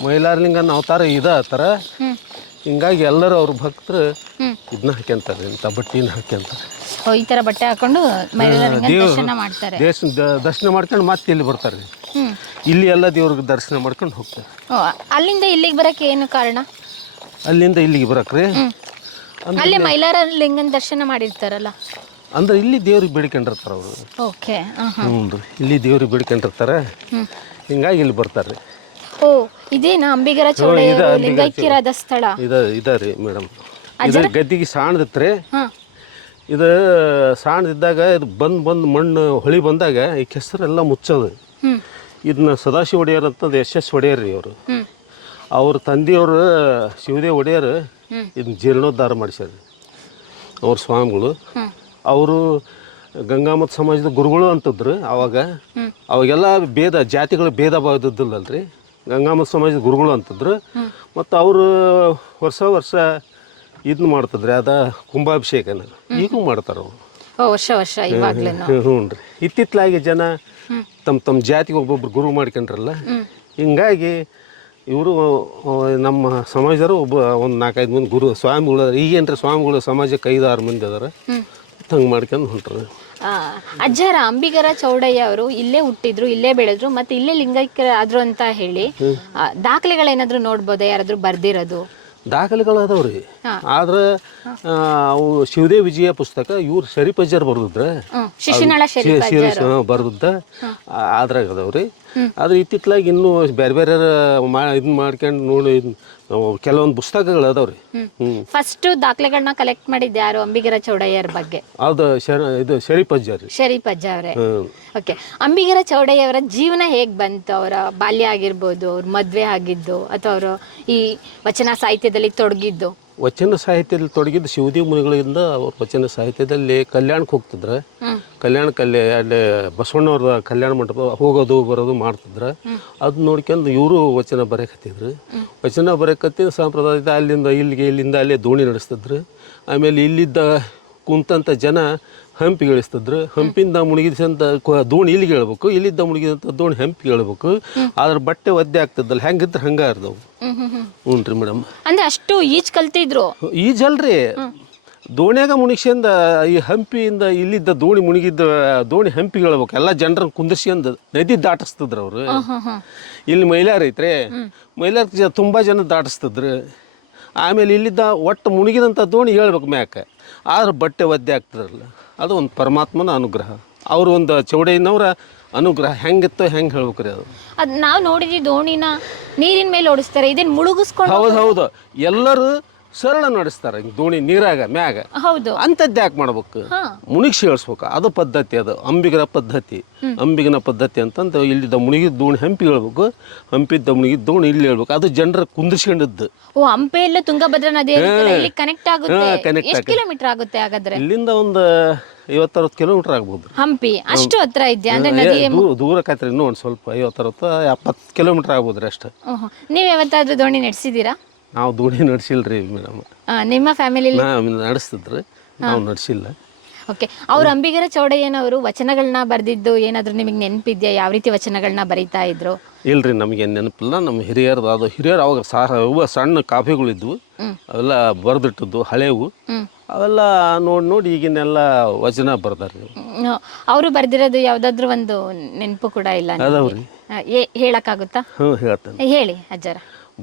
ಮೈಲಾರಲಿಂಗನ ಅವತಾರ ಇದ ಆತರ ಹಿಂಗಾಗಿ ಎಲ್ಲರೂ ಅವ್ರ ಭಕ್ತರು ಇದನ್ನ ಹಾಕ್ಯಂತಾರೆ ಇಂಥ ಬಟ್ಟೆನ ಹಾಕ್ಯಂತಾರೆ. ಓ ಈ ತರ ಬಟ್ಟೆ ಹಾಕೊಂಡು ದೇವ್ರು- ದರ್ಶನ ಮಾಡ್ತಾರೆ. ದೇಶ ದ- ದರ್ಶನ ಮಾಡ್ಕೊಂಡು ಮತ್ತೆ ಇಲ್ಲಿ ಬರ್ತಾರೆ. ಹ್ಮ್. ಇಲ್ಲಿ ಎಲ್ಲ ದೇವ್ರಿಗೆ ದರ್ಶನ ಮಾಡ್ಕೊಂಡು ಹೋಗ್ತಾರೆ. ಓ ಅಲ್ಲಿಂದ ಇಲ್ಲಿಗೆ ಬರಕ್ಕೆ ಏನು ಕಾರಣ? ಅಲ್ಲಿಂದ ಇಲ್ಲಿಗೆ ಬರಕ್ರಿ ಅಲ್ಲಿ ಮೈಲಾರ ಲಿಂಗನ ದರ್ಶನ ಮಾಡಿರ್ತಾರಲ್ಲ. ಅಂದ್ರೆ ಇಲ್ಲಿ ದೇವ್ರಿಗೆ ಬೇಡ್ಕೊಂಡಿರ್ತಾರೆ ಅವರು. ಓಕೆ ಹ್ಞೂ ರೀ ಇಲ್ಲಿ ದೇವ್ರಿಗೆ ಬೇಡ್ಕೊಂಡಿರ್ತಾರೆ. ಹಿಂಗಾಗಿ ಇಲ್ಲಿ ಬರ್ತಾರೆ ರೀ ಓ ಇದೇನಾ ಅಂಬಿಗರ ಲಿಂಗೈಕ್ಯರಾದ ಸ್ಥಳ? ಇದ ಇದ ರೀ ಮೇಡಮ್. ಇದು ಗದ್ದಿಗೆ ಸಾಣದಿತ್ತು ರೀ ಇದು ಸಾಣದಿದ್ದಾಗ ಇದು ಬಂದು ಬಂದು ಮಣ್ಣು ಹೊಳಿ ಬಂದಾಗ ಈ ಕೆಸರೆಲ್ಲ ಮುಚ್ಚೋದು. ಇದನ್ನ ಸದಾಶಿವ ಒಡೆಯರ್ ಅಂತಂದು ಎಸ್ ಎಸ್ ಒಡೆಯರ್ ರೀ ಅವರು ಅವ್ರ ತಂದೆಯವರು ಶಿವದೇವ್ ಒಡೆಯರ್. ಇದನ್ನ ಜೀರ್ಣೋದ್ಧಾರ ಮಾಡಿಸ್ಯಾರ. ಅವ್ರ ಸ್ವಾಮಿಗಳು. ಅವರು ಗಂಗಾಮತ್ ಸಮಾಜದ ಗುರುಗಳು ಅಂತಿದ್ರು ಅವಾಗ. ಅವಾಗೆಲ್ಲ ಭೇದ ಜಾತಿಗಳ ಭೇದ ಭಾವ ಇದ್ದಿದ್ದಲ್ಲಲ್ರಿ ಗಂಗಾಮತ್ ಸಮಾಜದ ಗುರುಗಳು ಅಂತಿದ್ರು. ಮತ್ತು ಅವರು ವರ್ಷ ವರ್ಷ ಇದನ್ನ ಮಾಡ್ತಿದ್ರಿ ಅದ ಕುಂಭಾಭಿಷೇಕನ. ಈಗೂ ಮಾಡ್ತಾರೆ ಅವರು. ವರ್ಷ ವರ್ಷ ಹ್ಞೂ ರೀ ಇತ್ತಿತ್ತಲಾಗಿ ಜನ ತಮ್ಮ ತಮ್ಮ ಜಾತಿಗೆ ಒಬ್ಬೊಬ್ರು ಗುರು ಮಾಡ್ಕೊಂಡ್ರಲ್ಲ. ಹಿಂಗಾಗಿ ಇವರು ನಮ್ಮ ಸಮಾಜದವರು ಒಬ್ಬ ಒಂದು ನಾಲ್ಕೈದು ಮಂದಿ ಗುರು ಸ್ವಾಮಿಗಳು ಈಗೇನ್ರಿ ಸ್ವಾಮಿಗಳು ಸಮಾಜಕ್ಕೆ ಐದು ಆರು ಮಂದಿ ಅದಾರ. ಹಂಗೆ ಮಾಡ್ಕೊಂಡು ಹೊಂಟ್ರಿ. ಅಜ್ಜರ ಅಂಬಿಗರ ಚೌಡಯ್ಯ ಅವರು ಇಲ್ಲೇ ಹುಟ್ಟಿದ್ರು ಇಲ್ಲೇ ಬೆಳೆದ್ರು ಮತ್ತೆ ಇಲ್ಲೇ ಲಿಂಗೈಕ್ಯರ ಆದ್ರು ಅಂತ ಹೇಳಿ ದಾಖಲೆಗಳೇನಾದ್ರೂ ನೋಡ್ಬೋದಾ ಯಾರಾದ್ರೂ ಬರ್ದಿರೋದು? ದಾಖಲೆಗಳು ಅದಾವ್ರಿ ಆದ್ರೆ ಅವು ಶಿವದೇವ್ ವಿಜಯ ಪುಸ್ತಕ ಇವ್ರು ಶರೀಫಜ್ಜರ್ ಬರ್ದಿದ್ರ. ಬರ್ದಿದ್ದ. ಅದ್ರಾಗ ಅದಾವ್ರಿ. ಆದ್ರೆ ಇತ್ತಿತ್ಲಾಗ ಇನ್ನೂ ಬೇರೆ ಬೇರೆ ಮಾ ಇದನ್ನ ಮಾಡ್ಕೊಂಡು ನೋಡಿ ಕೆಲವೊಂದು ಪುಸ್ತಕಗಳು ಅದಾವ್ರಿ. ಫಸ್ಟ್ ದಾಖಲೆಗಳನ್ನ ಕಲೆಕ್ಟ್ ಮಾಡಿದ್ದು ಯಾರು? ಅಂಬಿಗರ ಚೌಡಯ್ಯರ ಬಗ್ಗೆ. ಅದು ಶರ ಇದು ಶರೀಫಜ್ಜರ್ ರೀ. ಶರೀಫ್ ಅಜ್ಜ ಅವರೇ. ಹ್ಮ್. ಓಕೆ ಅಂಬಿಗರ ಚೌಡಯ್ಯವರ ಜೀವನ ಹೇಗ್ ಬಂತು? ಅವರ ಬಾಲ್ಯ ಆಗಿರ್ಬೋದು ಅವ್ರ ಮದ್ವೆ ಆಗಿದ್ದು ಅಥವಾ ಅವರು ಈ ವಚನ ಸಾಹಿತ್ಯದಲ್ಲಿ ತೊಡಗಿದ್ದು? ವಚನ ಸಾಹಿತ್ಯದಲ್ಲಿ ತೊಡಗಿದ್ದು ಶಿವದೇವ ಮುನಿಗಳಿಂದ ಅವ್ರ ವಚನ ಸಾಹಿತ್ಯದಲ್ಲಿ ಕಲ್ಯಾಣಕ್ಕೆ ಹೋಗ್ತಿದ್ರೆ. ಹ್ಮ್. ಕಲ್ಯಾಣ ಅಲ್ಲಿ ಬಸವಣ್ಣವ್ರ ಕಲ್ಯಾಣ ಮಂಟಪ ಹೋಗೋದು ಬರೋದು ಮಾಡ್ತಿದ್ರು. ಅದು ನೋಡ್ಕೊಂಡು ಇವರು ವಚನ ಬರೆಯಕತ್ತಿದ್ರು ವಚನ ಬರೆಯಕತ್ತಿದ್ರು ಸಂಪ್ರದಾಯದ ಅಲ್ಲಿಂದ ಇಲ್ಲಿಗೆ ಇಲ್ಲಿಂದ ಅಲ್ಲೇ ದೋಣಿ ನಡೆಸ್ತಿದ್ರು. ಆಮೇಲೆ ಇಲ್ಲಿದ್ದ ಕುಂತಂಥ ಜನ ಹಂಪಿಗೆ ಇಳಿಸ್ತಿದ್ರು ಹಂಪಿಂದ ಮುಳುಗಿದಂಥ ದೋಣಿ ಇಲ್ಲಿಗೆ ಹೇಳ್ಬೇಕು. ಇಲ್ಲಿದ್ದ ಮುಳುಗಿದಂಥ ದೋಣಿ ಹಂಪಿಗೆ ಹೇಳ್ಬೇಕು. ಆದ್ರೆ ಬಟ್ಟೆ ಒದ್ದೆ ಆಗ್ತದಲ್ಲ ಹೆಂಗಿದ್ರೆ ಹಂಗ ಇರ್ದವು ಹ್ಞೂ ರೀ ಮೇಡಮ್. ಅಂದ್ರೆ ಅಷ್ಟು ಈಜ್ ಕಲ್ತಿದ್ರು. ಈಜಲ್ರಿ. ದೋಣ್ಯಾಗ ಮುಣಿಸ್ಕೊಂಡ ಈ ಹಂಪಿಯಿಂದ ಇಲ್ಲಿದ್ದ ದೋಣಿ ಮುಣಗಿದ್ದ ದೋಣಿ ಹಂಪಿಗೆ ಹೇಳ್ಬೇಕು. ಎಲ್ಲ ಜನರನ್ನು ಕುಂದಿರ್ಸ್ಕೊಂಡ್ ನದಿ ದಾಟಿಸ್ತಿದ್ರು ಅವರು. ಇಲ್ಲಿ ಮೈಲಾರ ಐತ್ರಿ. ಮೈಲಾರ ತುಂಬ ಜನ ದಾಟಿಸ್ತಿದ್ರು. ಆಮೇಲೆ ಇಲ್ಲಿದ್ದ ಒಟ್ಟು ಮುಣಗಿದಂತ ದೋಣಿ ಹೇಳ್ಬೇಕು ಮ್ಯಾಕ. ಆದ್ರೆ ಬಟ್ಟೆ ಒದ್ದೆ ಆಗ್ತದಲ್ಲ ಅದು ಒಂದು ಪರಮಾತ್ಮನ ಅನುಗ್ರಹ. ಅವ್ರು ಒಂದು ಚೌಡಯ್ಯನವ್ರ ಅನುಗ್ರಹ. ಹೆಂಗಿತ್ತು ಹೆಂಗೆ ಹೇಳ್ಬೇಕು ರೀ ಅದು. ಅದು ನಾವು ನೋಡಿದ್ವಿ ದೋಣಿನ ನೀರಿನ ಮೇಲೆ ಓಡಿಸ್ತಾರೆ ಇದನ್ನು ಮುಳುಗಿಸ್ಕೊಂಡು ಹೌದು ಹೌದು. ಎಲ್ಲರೂ ಸರಳ ನಡೆಸ್ತಾರೆ. ಹಿಂಗ್ ದೋಣಿ ನೀರಾಗ ಮ್ಯಾಗ. ಹೌದು. ಅಂಥದ್ದು ಯಾಕೆ ಮಾಡ್ಬೇಕು? ಹಾ. ಮುಳುಗಿಸಿ ಹೇಳ್ಸ್ಬೇಕು ಅದು ಪದ್ಧತಿ ಅದು. ಅಂಬಿಗರ ಪದ್ಧತಿ. ಅಂಬಿಗನ ಪದ್ಧತಿ ಅಂತಂದು ಇಲ್ಲಿದ್ದ ಮುಣಿಗಿದ ದೋಣಿ ಹಂಪಿ ಹೇಳ್ಬೇಕು. ಹಂಪಿದ್ದ ಮುಣಿಗಿದ ದೋಣಿ ಇಲ್ಲಿ ಹೇಳ್ಬೇಕು. ಅದು ಜನರ ಕುಂದಿರ್ಸ್ಕೊಂಡಿದ್ದು. ಓ ಹಂಪೆ ಎಲ್ಲ ತುಂಗಭದ್ರಾ ನದಿ ಇಲ್ಲಿ ಕನೆಕ್ಟ್ ಆಗುತ್ತೆ. ಹಾ, connect ಎಷ್ಟು ಕಿಲೋಮೀಟರ್ ಆಗುತ್ತೆ ಹಾಗಾದ್ರೆ? ಇಲ್ಲಿಂದ ಒಂದು ಐವತ್ತರವತ್ತು ಕಿಲೋಮೀಟರ್ ಆಗ್ಬೋದು. ಹಂಪಿ. ಅಷ್ಟು ಹತ್ರ ಇದೆಯಾ? ಅಂದ್ರೆ ಏ, ನದಿ ದೂರ ಕಾತ್ರಿ ಇನ್ನೂ ಒಂದು ಸ್ವಲ್ಪ ಐವತ್ತರವತ್ತು ಎಪ್ಪತ್ತು ಕಿಲೋಮೀಟರ್ ಆಗ್ಬೋದು ರೀ ಅಷ್ಟು. ಓಹೋ. ನೀವ್ ಯಾವತ್ತಾದ್ರೂ ದೋಣಿ ನಡೆಸಿದ್ದೀರಾ? ನಾವು ದೋಣಿ ನಡೆಸಿಲ್ರಿ ಮೇಡಮ್. ನಿಮ್ಮ ಫ್ಯಾಮಿಲಿ ನಡೆಸ್ತಿದ್ರು. ನಾವು ನಡೆಸಿಲ್ಲ. ಓಕೆ. ಅವ್ರು ಅಂಬಿಗರ ಚೌಡಯ್ಯನವರು ವಚನಗಳನ್ನ ಬರೆದಿದ್ದು ಏನಾದರೂ ನಿಮಗೆ ನೆನಪಿದ್ಯಾ? ಯಾವ ರೀತಿ ವಚನಗಳನ್ನ ಬರೀತಾ ಇದ್ರು? ಇಲ್ರಿ ನಮಗೆ ನೆನಪಿಲ್ಲ. ನಮ್ಮ ಹಿರಿಯರ್ದು ಅದು ಹಿರಿಯರು ಅವಾಗ ಸಾರ ಸಣ್ಣ ಕಾಫಿಗಳಿದ್ವು. ಅವೆಲ್ಲ ಬರೆದಿಟ್ಟದ್ದು ಹಳೆವು. ಅವೆಲ್ಲ ನೋಡಿ ನೋಡಿ ಈಗಿನೆಲ್ಲ ವಚನ ಬರ್ದಾರೆ ಅವರು ಬರೆದಿರೋದು ಯಾವ್ದಾದ್ರು ಒಂದು ನೆನಪು ಕೂಡ ಇಲ್ಲ? ಅದಾವ್ರಿ. ಹೇಳಕ್ಕಾಗುತ್ತಾ? ಹ್ಞೂ ಹೇಳ್ತೇನೆ. ಏ, ಹೇಳಿ ಅಜ್ಜರ.